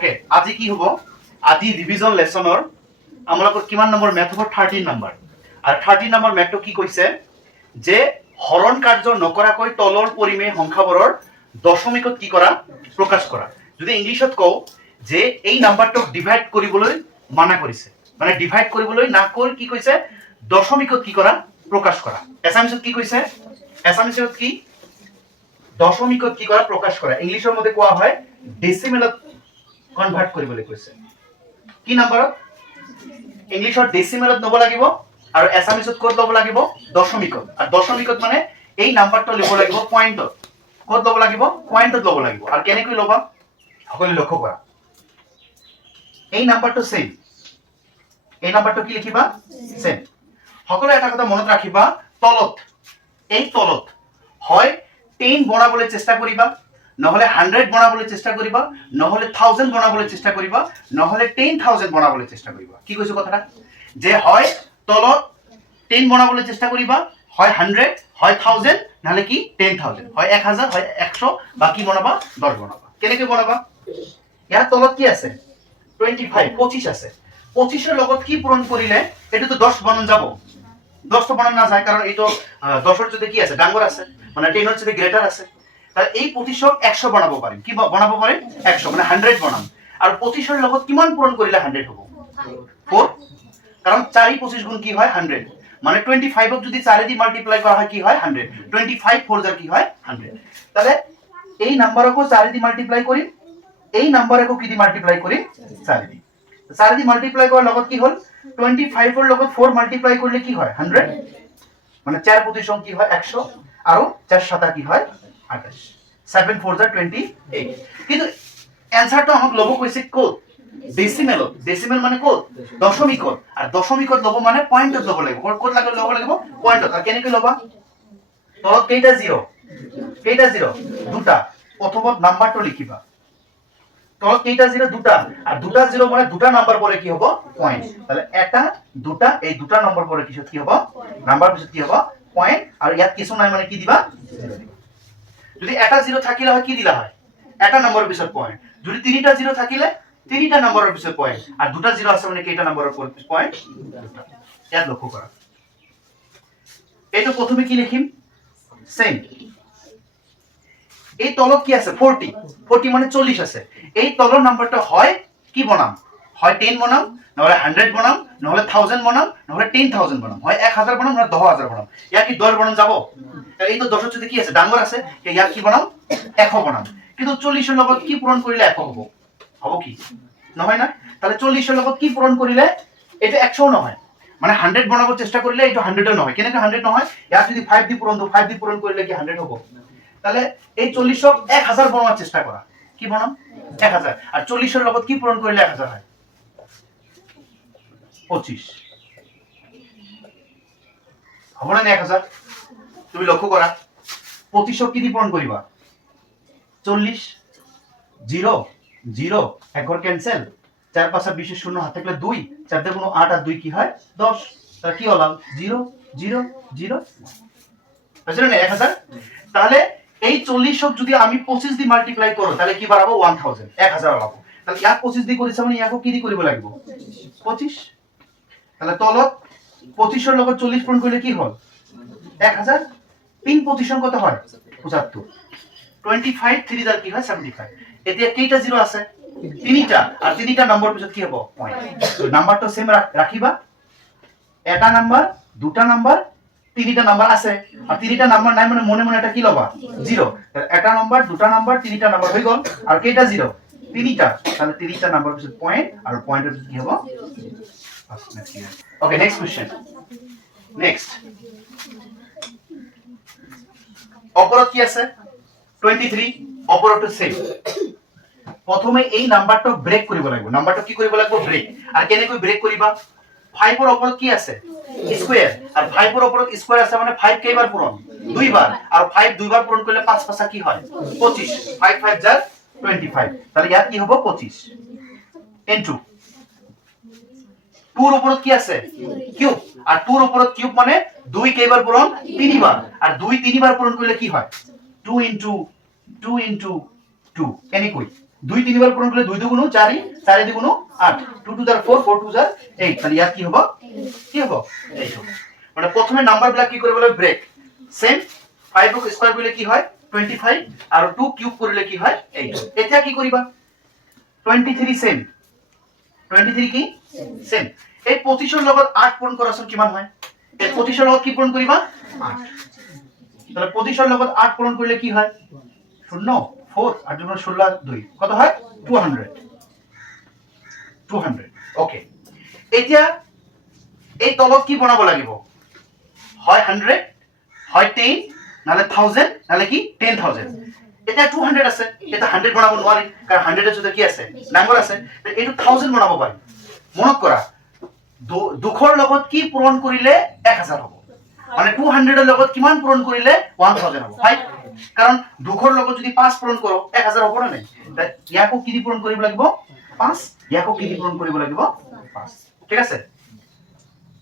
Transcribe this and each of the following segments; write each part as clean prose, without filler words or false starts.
okay আজি কি হ'ব আজি ৰিভিজন লেসনৰ আমালোকৰ কিমান নম্বৰ মেথ হ'ব 13 নম্বৰ আৰু 13 নম্বৰ মেথটো কি কৈছে যে হৰণ কাৰ্য নকৰাকৈ তলৰ পৰিমেয় সংখ্যাবোৰৰ দশমিকত কি কৰা প্ৰকাশ কৰা যদি ইংলিশত কও যে এই নাম্বাৰটোক ডিভাইড কৰিবলৈ মানা কৰিছে মানে ডিভাইড কৰিবলৈ না কৈ কি কৈছে দশমিকত কি কৰা প্ৰকাশ কৰা এছামিছত কি কৈছে এছামিছত কি দশমিকত কি কৰা প্ৰকাশ কৰা ইংলিশৰ মতে কোৱা হয় ডেসিমেলত কনভাৰ্ট কৰিবলৈ কৈছে কি নাম্বাৰত ইংলিশৰ ডেসিমেলত নব লাগিব আৰু এছামিছত ক'ত লব লাগিব দশমিকত আৰু দশমিকত মানে এই নাম্বাৰটো লব লাগিব পয়েন্টত ক'ত লব লাগিব পয়েন্টত লব লাগিব আৰু কেনেকৈ লবা সকলো লক্ষ্য কৰা এই নাম্বাৰটো সেম এই নাম্বাৰটো কি লিখিবা সেম সকলো এটা কথা মনত ৰাখিবা তলত এই তলত হয় 10 বনাবলৈ চেষ্টা কৰিবা নহলে 100 বনাবলৈ চেষ্টা কৰিবা নহলে 1000 বনাবলৈ চেষ্টা কৰিবা নহলে 10000 বনাবলৈ চেষ্টা কৰিবা কি কৈছো কথাটা যে হয় তলত 10 বনাবলৈ চেষ্টা কৰিবা হয় 100 হয় 1000 নহলে কি 10000 হয় 1000 হয় 100 বাকি বনাবা 10 বনাবা কেনেকৈ বনাবা ইয়াৰ তলত কি আছে 25 25 আছে 25 এর লগত কি পূরণ করিলে এটা তো 10 বনান যাব 10 তো বনান না যায় কারণ এই তো 10 এর যদি কি আছে ডাঙ্গর আছে মানে 10 এর যদি গ্রেটার আছে তাহলে এই 25 100 বানাবো পারি কি বানাবো পারি 100 মানে 100 বানাম আর 25 এর লগত কিমান পূরণ করিলে 100 হবে 4 কারণ 4 25 গুণ কি হয় 100 মানে 25 ক যদি 4 দিয়ে মাল্টিপ্লাই করা হয় কি হয় 100 25 4 যা কি হয় 100 তাহলে এই নাম্বারকো 4 দিয়ে মাল্টিপ্লাই করি এই নাম্বারকো কি দিয়ে মাল্টিপ্লাই করি 4 দিয়ে 4 দিয়ে মাল্টিপ্লাই করার লগত কি হল 25 এর লগত 4 মাল্টিপ্লাই করলে কি হয় 100 মানে 4 প্রতিশত কি হয় 100 আর 4 7 কি হয় 28 7 4 যা 28 কিন্তু অ্যানসারটা আমাক লব কইছে কোড ডেসিমেল ডেসিমেল মানে কোড দশমিক আর দশমিক লব মানে পয়েন্টত লব লাগিব কোড লাগে লব লাগিব পয়েন্টত আর কেনেকৈ লবা তলত কেইটা জিরো দুটা প্রথমত নাম্বারটো লিখিবা তলত কেইটা জিরো দুটা আর দুটা জিরো মানে দুটা নাম্বার পরে কি হবে পয়েন্ট তাহলে এটা দুটা এই দুটা নাম্বার পরে কিছত কি হবে নাম্বার পিছত কি হবে পয়েন্ট আর ইয়াত কিছু নাই মানে কি দিবা যদি এটা জিরো থাকিলে হয় কি দিলা হয় এটা নাম্বারের পিছত পয়েন্ট যদি তিনটা জিরো থাকিলে তিনটা নাম্বারের পিছত পয়েন্ট আর দুটা জিরো আছে মানে কেইটা নাম্বারের পয়েন্ট দুটা ইয়াত লক্ষ্য করা এইটো প্রথমে কি লিখিম সেম এই তলত কি আছে 40 মানে 40 আছে এই তলৰ নাম্বারটা হয় কি বনাম হয় 10 বনাম নহলে 100 বনাম নহলে 1000 বনাম নহলে 10000 বনাম হয় 1000 বনাম না 10000 বনাম ইয়া কি 10 বনাম যাব এই তো 10 যদি কি আছে ডাঙৰ আছে ইয়া কি বনাম 100 বনাম কিন্তু 40 এর লগত কি পূরণ করিলে 100 হ'ব হ'ব কি নহয় না তাহলে 40 এর লগত কি পূরণ করিলে এটা 100 নহয় মানে 100 বনাবৰ চেষ্টা করিলে এটা 100 নহয় কেনেকৈ 100 নহয় ইয়া যদি 5 দি পূরণ 5 দি পূরণ করিলে কি 100 হ'ব তাহলে এই 40 ক 1000 বনাবার চেষ্টা করা কি বনাম 1000 আর 40 এর লগত কি পূরণ করিলে 1000 হয় 25 হবে না 1000 তুমি লক্ষ্য করা 25 কি দি পূরণ করিবা 40 0 0 এক ঘর ক্যান্সেল 4 5 20 শূন্য হাতে থাকলে 2 4 তে কোনো 8 আর 2 কি হয় 10 তাহলে কি হলো 0 0 0 বুঝলে না 1000 তাহলে এই 40 যদি আমি 25 দিয়ে মাল্টিপ্লাই করো তাহলে কি বাড়াবো 1000 1000 বাড়াবো তাহলে ইয়াক 25 দিয়ে করিছে মানে ইয়াকো কি দিয়ে করিব লাগিব 25 তাহলে তলত 25 এর লগত 40 পূরণ করলে কি হল 1000 3 পজিশন কত হয় 75 25 3 দ্বারা কি হয় 75 এতে কয়টা জিরো আছে তিনটা আর তিনটা নাম্বার পিছত কি হবে পয়েন্ট তো নাম্বারটা সেম রাখিবা এটা নাম্বার দুটা নাম্বার তিনটা নাম্বার আছে আর তিনটা নাম্বার নাই মানে মনে মনে এটা কি লবা জিরো একটা নাম্বার দুটা নাম্বার তিনটা নাম্বার হই গল আর কেটা জিরো তিনটা তাহলে তিনটা নাম্বার পিছত পয়েন্ট আর পয়েন্টের কি হবে ওকে নেক্সট কোশ্চেন নেক্সট অপরত কি আছে 23 অপরত সেম প্রথমে এই নাম্বারটা ব্রেক করিব লাগিব নাম্বারটা কি করিব লাগিব ব্রেক আর কেনেকৈ ব্রেক করিবা 5 এর উপর কি আছে স্কয়ার আর 5 এর উপর স্কয়ার আছে মানে 5 কয়বার পূরণ দুইবার আর 5 দুইবার পূরণ করলে 5 5 কি হয় 25 5 5 যা 25 তাহলে ইয়াত কি হবে 25 ইনটু 2 এর উপর কি আছে কিউব আর 2 এর উপর কিউব মানে 2 কয়বার পূরণ তিনবার আর 2 তিনবার পূরণ করলে কি হয় 2 ইনটু 2 ইনটু 2 এনি কই 2 তিনিবাৰ পূৰণ কৰিলে 2 দুগুণ 4 4 দুগুণ 8 2 টু 4 4 4 টু 8 তাহলে ইয়াত কি হ'ব 8 হ'ব মানে প্ৰথমে নাম্বাৰ বিলাক কি কৰিব লাগিব ব্ৰেক সেম 5 ক স্কয়াৰ কৰিলে কি হয় 25 আৰু 2 কিউব কৰিলে কি হয় 8 এতিয়া কি কৰিবা 23 সেম 23 কি সেম এই 25 লগত 8 পূৰণ কৰাচোন কিমান হয় এই 25 লগত কি পূৰণ কৰিবা 8 তাহলে 25 লগত 8 পূৰণ কৰিলে কি হয় 0 4 8 গুণ 16 2 কত হয় 200 ওকে এতিয়া এই তলত কি বনাব লাগিব হয় 100 হয় 10 নালে 1000 নালে কি 10000 এটা 200 আছে এটা 100 বনাব নোৱাৰি কাৰণ 100 এৰ সাথে কি আছে নাম্বাৰ আছে এটো 1000 বনাব পাৰি মনত কৰা দুখৰ লগত কি পূৰণ কৰিলে 1000 হ'ব মানে 200 এৰ লগত কিমান পূৰণ কৰিলে 1000 হ'ব ফাইন কাৰণ দুখৰ লগত যদি 5 পূৰণ কৰো 1000 হ'ব না নাই ইয়াকো কি দি পূৰণ কৰিব লাগিব 5 ইয়াকো কি দি পূৰণ কৰিব লাগিব 5 ঠিক আছে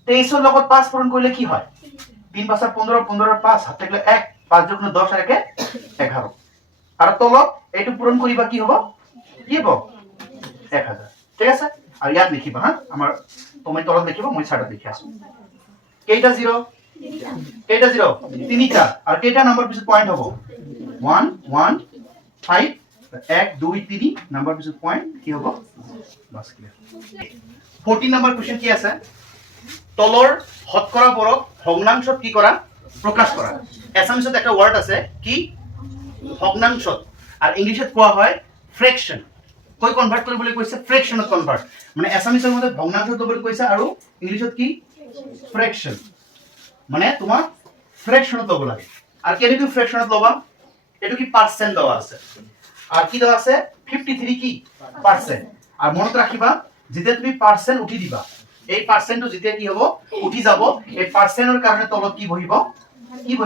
23 এৰ লগত 5 পূৰণ কৰিলে কি হয় 3 5 15 15 5 হাত থাকলে 1 5 যোগ 10 আর 1 11 আর তলত এইটো পূৰণ কৰিবা কি হ'ব কি হ'ব 1000 ঠিক আছে আৰ ইয়াত লিখিবা হা আমাৰ তুমি তলত লিখিবা মই ছাটা লিখি আছো কেইটা 0 কেইটা 0 তিনিটা আর কেইটা নাম্বার পিছত পয়েন্ট হ'ব 1 1 5 1 2 3 নাম্বার পিছত পয়েন্ট কি হ'ব বাস ক্লিয়ার 14 নাম্বার কোশ্চেন কি আছে তলৰ শতকৰা বৰক ভগ্নাংশত কি কৰা প্ৰকাশ কৰা এছামিছত একটা ওয়াৰ্ড আছে কি ভগ্নাংশত আৰ ইংলিশত কোৱা হয় ফ্ৰেকশন কই কনভাৰ্ট কৰিবলৈ কৈছে ফ্ৰেকশনত কনভাৰ্ট মানে এছামিছৰ মতে ভগ্নাংশত বুলি কৈছে আৰু ইংলিশত কি ফ্ৰেকশন মানে তোমার ফ্রেকশনত লব লাগে আর কেনেকৈ ফ্রেকশনত লবা এটো কি পার্সেন্ট দেওয়া আছে আর কি দেওয়া আছে 53 কি পার্সেন্ট আর মনত রাখিবা যেতিয়া তুমি পার্সেন্ট উঠি দিবা এই পার্সেন্টটো যেতিয়া কি হ'ব উঠি যাব এই পাৰ্সেন্টৰ কাৰণে তলত কি বহিব 100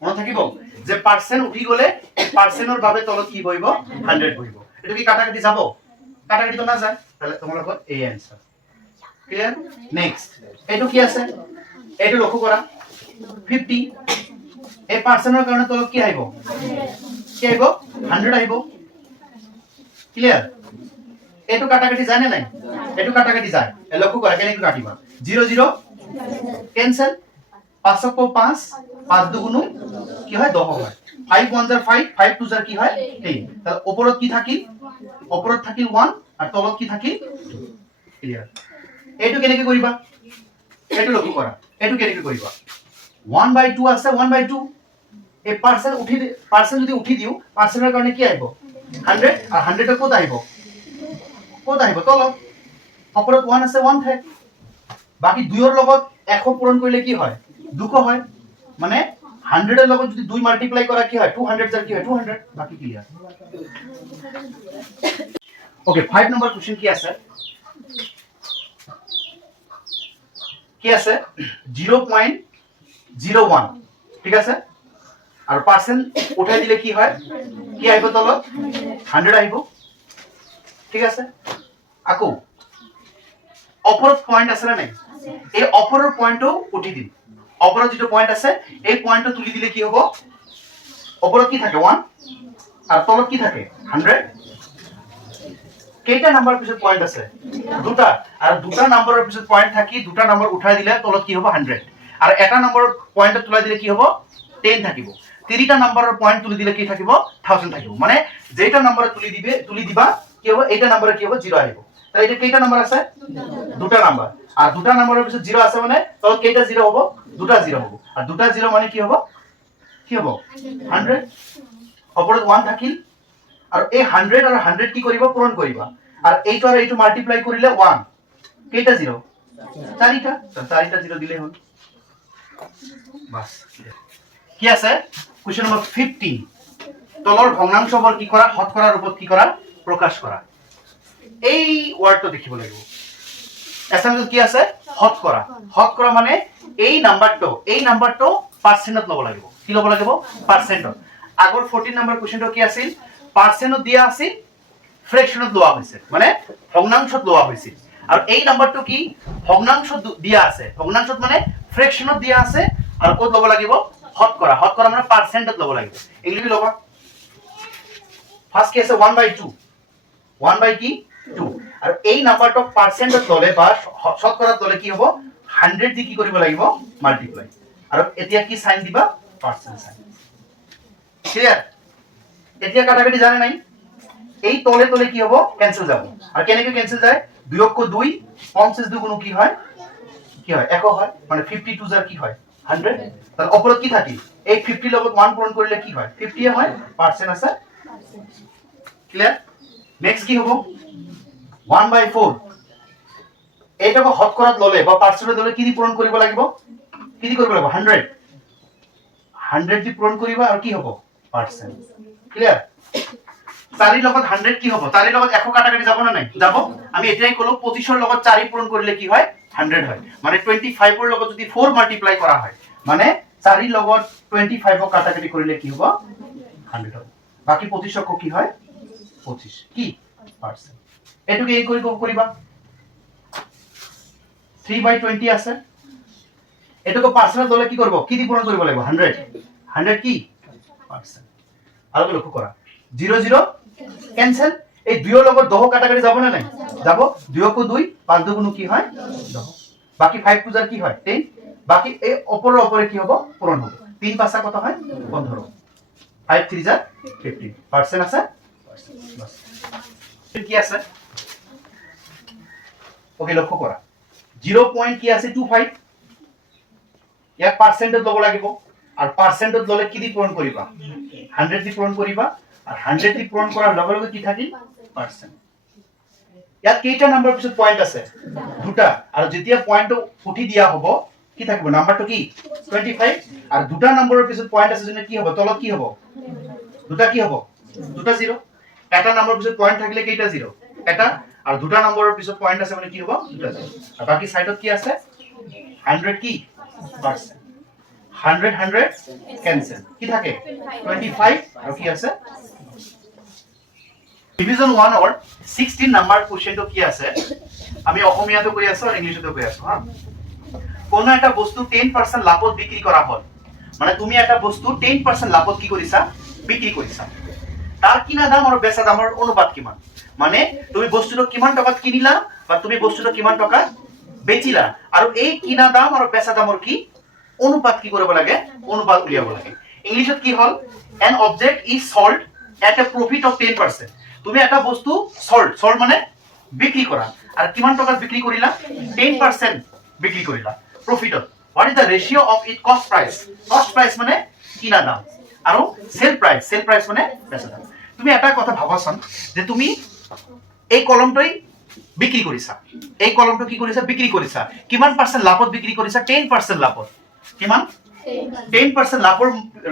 মনত থাকিব যে পাৰ্সেন্ট উঠি গলে এই পাৰ্সেন্টৰ বাবে তলত কি বহিব 100 বহিব এটো কি কাটাকাটি যাব কাটাকাটি তো না যায় তাহলে তোমার লগত এই आंसर ক্লিয়ার নেক্সট এটো কি আছে এটো লক্ষ্য কৰা 50 এই পাৰ্সেন্টৰ কাৰণে তলত কি আহিব 100 আহিব ক্লিয়াৰ এটো কাটাকাটি জানে নাই এটো কাটাকাটি যায় লক্ষ্য কৰা কেনেকৈ কাটিবা 0 0 ক্যান্সেল 5 ক 5 5 দুগুণ কি হয় 10 হয় 5 1 * 5 5 2 * কি হয় 8 তাহলে উপৰত কি থাকিল উপৰত থাকিল 1 আৰ তলত কি থাকিল 2 ক্লিয়াৰ এটো কেনেকৈ কৰিবা এটো লক্ষ্য কৰা এটো কেনেকৈ কৰিবা 1/2 আছে 1/2 এই পার্সেন্ট যদি উঠি দিও পার্সেন্টের কারণে কি আহিব 100 আর 100 এর কত আহিব তলত উপৰত 1 আছে 1 থাক বাকি 2 এৰ লগত 100 পূৰণ কৰিলে কি হয় 200 হয় মানে 100 এর লগত যদি 2 মাল্টিপ্লাই করা কি হয় 200 যার কি হয় 200 বাকি ক্লিয়ার ওকে 5 নাম্বার কোশ্চেন কি আছে 0.01 ঠিক আছে আর পার্সেন্ট উঠাই দিলে কি হয় কি আহিব তলত 100 আহিব ঠিক আছে আকো অপৰত পয়েন্ট আছে না নাই এই অপৰৰ পয়েন্টও উঠি দিম অপৰত যেটো পয়েন্ট আছে এই পয়েন্টটো তুলি দিলে কি হ'ব অপৰত কি থাকে 1 আর তলত কি থাকে 100 কেইটা নাম্বার পিছত পয়েন্ট আছে দুটা আর দুটা নাম্বারের পিছত পয়েন্ট থাকি দুটা নাম্বার উঠাই দিলে তলত কি হ'ব 100 আর এটা নাম্বাৰৰ পয়েন্ট তুলাই দিলে কি হ'ব 10 থাকিব তিনিটা নাম্বাৰৰ পয়েন্ট তুলি দিলে কি থাকিব 1000 থাকিব মানে যেটা নাম্বারে তুলি দিবা কি হ'ব এইটা নাম্বারে কি হ'ব 0 আহিব তাই এটা কেইটা নাম্বার আছে দুটা নাম্বার আর দুটা নাম্বারের পিছত 0 আছে মানে তলত কেইটা 0 হ'ব দুটা 0 হ'ব আর দুটা 0 মানে কি হ'ব 100 অপৰত 1 থাকিল আর এই 100 আর 100 কি করিবা পূরণ করিবা আর এইটো আর এইটো মাল্টিপ্লাই করিলে 1 কেইটা 0 চাৰিটা চাৰিটা 0 দিলে হল বাস কি আছে কোশ্চেন নম্বৰ 15 তলৰ ভগ্নাংশবোৰ কি কৰা শতকৰা ৰূপত কি কৰা প্ৰকাশ কৰা এই ওয়াৰ্ডটো দেখিব লাগিব এছামিছত কি আছে শতকৰা মানে এই নাম্বাৰটো পাৰ্সেন্টত লব লাগিব কি লব লাগিব পাৰ্সেন্টত আগৰ 14 নম্বৰ কোশ্চেনটো কি আছিল পাৰ্সেন্টত দিয়া আছিল ফ্ৰেকশনত লোৱা হৈছে মানে ভগ্নাংশত লোৱা হৈছিল আৰু এই নাম্বাৰটো কি ভগ্নাংশত দিয়া আছে ভগ্নাংশত মানে ফ্ৰেকশনত দিয়া আছে আৰু কত লব লাগিব শতকৰা মানে পাৰ্সেন্টত লব লাগিব ইংলিশ লবা ফাৰ্স্ট কি আছে 1/2 1 কি 2 আৰু এই নাম্বাৰটো পাৰ্চেন্টত ললে বা শতকৰাত ললে কি হ'ব 100 দি কি কৰিব লাগিব মাল্টিপ্লাই আৰু এতিয়া কি সাইন দিবা পার্সেন্ট সাইন ক্লিয়ার এতিয়া কাটাকাটি জানে নাই এই তলে তলে কি হ'ব ক্যান্সেল যাব আর কেনেকে ক্যান্সেল যায় 2 ক 2 50 দুগুণ কি হয় 1 হয় মানে 52 যার কি হয় 100 তাহলে অপরত কি থাকে এই 50 লগত 1 পূরণ করলে কি হয় 50 হয় পার্সেন্ট আছে ক্লিয়ার নেক্সট কি হ'ব 1/4 এইটাকে শতকৰাত ললে বা পাৰ্সেন্টত ললে কি দি পূৰণ কৰিব লাগিব 100 100 দি পূৰণ কৰিবা আৰু কি হ'ব পার্সেন্ট ক্লিয়ার 4 লগত 100 কি হ'ব 4 লগত 100 কাটাকাটি যাব না নাই যাব আমি এটাই কলো 25 লগত 4 পূরণ কৰিলে কি হয় 100 হয় মানে 25 এৰ লগত যদি 4 মাল্টিপ্লাই কৰা হয় মানে 4 লগত 25 কাটাকাটি কৰিলে কি হ'ব 100 হয় বাকি 25 কি হয় 25 কি পার্সেন্ট এটুকে এই কৰিবা 3/20 আছে এটুকু পাৰ্সেন্ট দলে কি কৰব কি দি পূৰণ কৰিব লাগিব 100 কি পাৰ্সেন্ট আৰু লক্ষ্য কৰা 0 ক্যান্সেল এই 2 এর লগত 10 কাটাকাটি যাব না নাই যাব 2 ক 2 5 দুগুণ কি হয় 10 বাকি 5 পূজার কি হয় 10 বাকি এই অপরের উপরে কি হবে পূরণ হবে 3 5 কত হয় 15 5 3 যা 15 পার্সেন্ট আছে বাস কি আছে ওকে লক্ষ্য করা 0 পয়েন্ট কি আছে 25 এক পার্সেন্টত লব লাগিব আর পার্সেন্টত ললে কি দি পূরণ করিবা 100 দি পূরণ করিবা আর 100 দি পূরণ করার লগে লগে কি থাকি পার্সেন্ট ইয়াত কেইটা নাম্বার পিছত পয়েন্ট আছে দুটা আর যেতিয়া পয়েন্ট উঠি দিয়া হ'ব কি থাকিব নাম্বারটো কি 25 আর দুটা নাম্বারের পিছত পয়েন্ট আছে জন্য কি হবে তলত কি হবে দুটা কি হবে দুটা 0 এটা নাম্বার পিছত পয়েন্ট থাকিলে কেইটা 0 এটা আর দুটা নাম্বারের পিছত পয়েন্ট আছে মানে কি হবে দুটা 0 আর বাকি সাইডত কি আছে 100 কি পার্সেন্ট 100 ক্যান্সেল কি থাকে 25 আর কি আছে ডিভিজন 1 or 16 নাম্বার কোশ্চেনটো কি আছে আমি অসমীয়াতে কৈ আছো আর ইংলিশতে কৈ আছো হা কোন একটা বস্তু 10% লাভত বিক্রি করা হল মানে তুমি একটা বস্তু 10% লাভত কি কৰিছা বিক্ৰি কৰিছা তাৰ কিনা দাম আৰ বেচা দামৰ অনুপাত কিমান মানে তুমি বস্তুটো কিমান টাকাত কিনিলা বা তুমি বস্তুটো কিমান টাকাত বেচিলা আর এই কিনা দাম আর বেচা দামৰ কি অনুপাত কি কৰিব লাগে অনুপাত উলিয়াব লাগে ইংলিশত কি হল an object is sold at a profit of 10% তুমি একটা বস্তু sold মানে বিক্রি করা আর কিমান টাকাত বিক্রি কৰিলা 10% বিক্ৰি কৰিলা প্রফিটত what is the ratio of its cost price মানে কিনা দাম আৰু সেল প্রাইস মানে বেচা দাম তুমি এটা কথা ভাবাছন যে তুমি এই কলমটোই বিক্রি কৰিছা এই কলমটো কি কৰিছা বিক্ৰি কৰিছা কিমান পাৰ্সেন্ট লাভত বিক্ৰি কৰিছা 10% লাভত কিমান 10%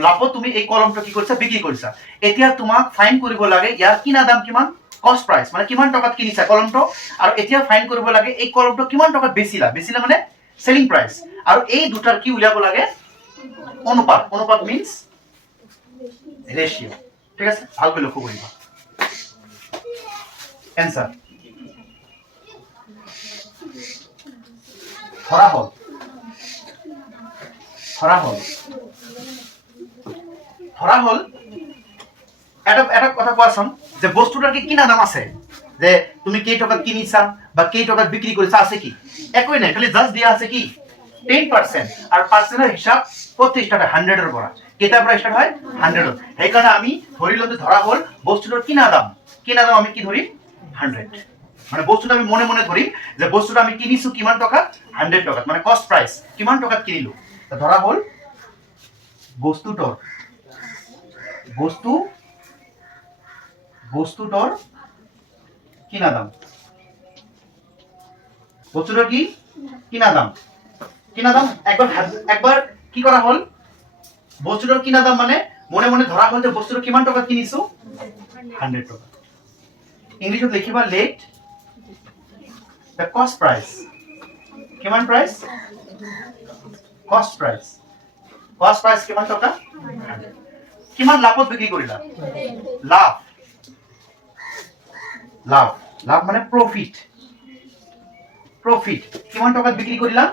লাভত তুমি এই কলমটো কি কৰিছা বিক্ৰি কৰিছা এতিয়া তোমাক ফাইন কৰিব লাগে ইয়াৰ কিনা দাম কিমান কস্ট প্ৰাইস মানে কিমান টাকাত কিনিছা কলমটো আৰু এতিয়া ফাইন কৰিব লাগে এই কলমটো কিমান টাকাত বেচিলা মানে সেলিং প্ৰাইস আৰু এই দুটাৰ কি উলিয়াব লাগে অনুপাত মিন্স ৰেশিও ঠিক আছে ভালকৈ লক্ষ্য কৰিবা এনসাৰ ধৰা হল এটা কথা কোৱাচোন যে বস্তুটার কি কিনা দাম আছে যে তুমি কেই টাকাত কিনিছা বা কেই টাকাত বিক্রি কৰিছা আছে কি একোই নাই খালি জাস্ট দিয়া আছে কি 10% আর পার্সেন্টের হিসাব প্রতি স্টার্ট 100 এর পৰা কেটাৰ পৰা স্টাৰ্ট হয় 100 সেই কাৰণে আমি ধৰিলো যে ধৰা হল বস্তুটাৰ কিনা দাম আমি কি ধৰি 100 মানে বস্তুটা আমি মনে মনে ধরি যে বস্তুটা আমি কিনিছো কিমান টাকা 100 টাকা মানে কস্ট প্রাইস কিমান টাকাত কিনিলো ধরা হল বস্তুটোর কিনা দাম বস্তুটার কি কিনা দাম একবার কি করা হল বস্তুটার কিনা দাম মানে মনে মনে ধরা হল যে বস্তুটা কিমান টাকাত কিনিছো 100 টাকা ইংলিশত লিখিবা লেট the cost price কিমান প্রাইস cost price কিমান টাকা কিমান লাভত বিক্রি কৰিলা লাভ মানে প্ৰফিট কিমান টাকাত বিক্ৰি কৰিলা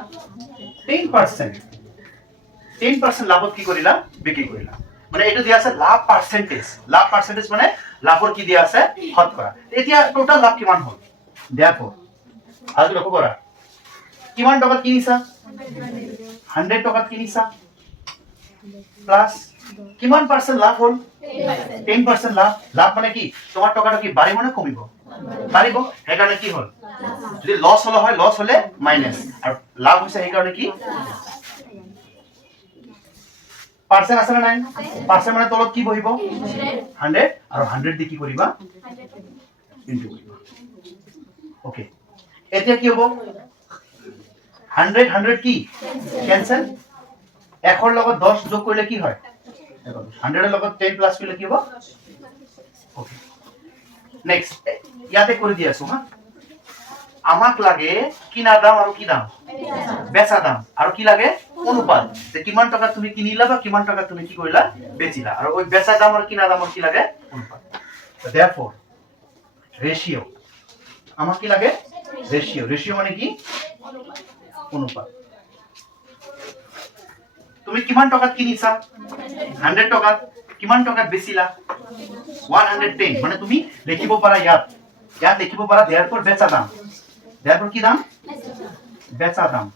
10% লাভত কি কৰিলা বিক্ৰি কৰিলা মানে এইটো দিয়া আছে লাভ পাৰ্সেন্টেজ মানে লাভৰ কি দিয়া আছে শতকৰা এতিয়া টোটাল লাভ কিমান হ'ল therefore আৰু লক্ষ্য কৰা কিমান টকাত কিনিছা 100 টকাত কিনিছা প্লাস কিমান পার্সেন্ট লাভ হ'ল 10% লাভ লাভ মানে কি তোমার টাকাটা কি বাড়িব না কমিব বাড়িব সেই কারণে কি হ'ল যদি লস হলো হয় লস হলে মাইনাস আর লাভ হইছে সেই কারণে কি পার্সেন্ট আছে না নাই পার্সেন্ট মানে তলত কি বহিব 100 আর 100 দি কি কৰিবা ইনটু কৰিবা ওকে এতিয়া কি হ'ব 100 100 কি ক্যান্সেল 1 এর লগত 10 যোগ কৰিলে কি হয় 100 এৰ লগত 10 প্লাস কৰিলে কি হ'ব ওকে নেক্সট ইয়াতে কৰি দি আছো হা আমাক লাগে কিনা দাম আৰু কি দাম বেচা দাম আৰু কি লাগে অনুপাত যে কিমান টাকা তুমি কিনিলা বা কিমান টাকা তুমি কি কৰিলা বেচিলা আৰু ওই বেচা দাম আৰু কিনা দামৰ কি লাগে অনুপাত so therefore ratio আমাক কি লাগে ratio মানে কি অনুপাত তুমি কিমান টাকাত কিনিছা 100 টাকাত কিমান টাকাত বেচিলা 110 মানে তুমি লিখিব পাৰা ইয়াত লিখিব পাৰা therefore বেচা দাম therefore কি দাম বেচা দাম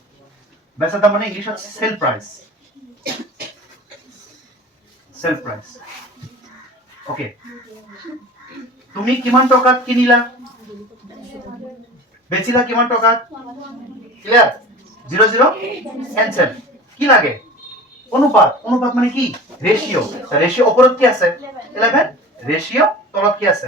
মানে ইংলিশত সেল প্রাইস ওকে তুমি কিমান টাকাত কিনিলা বেচিলা কিমান টাকাত ক্লিয়ার 00 ক্যান্সেল কি লাগে অনুপাত মানে কি রেশিও ওপৰত কি আছে 11 ৰেশিও তলত কি আছে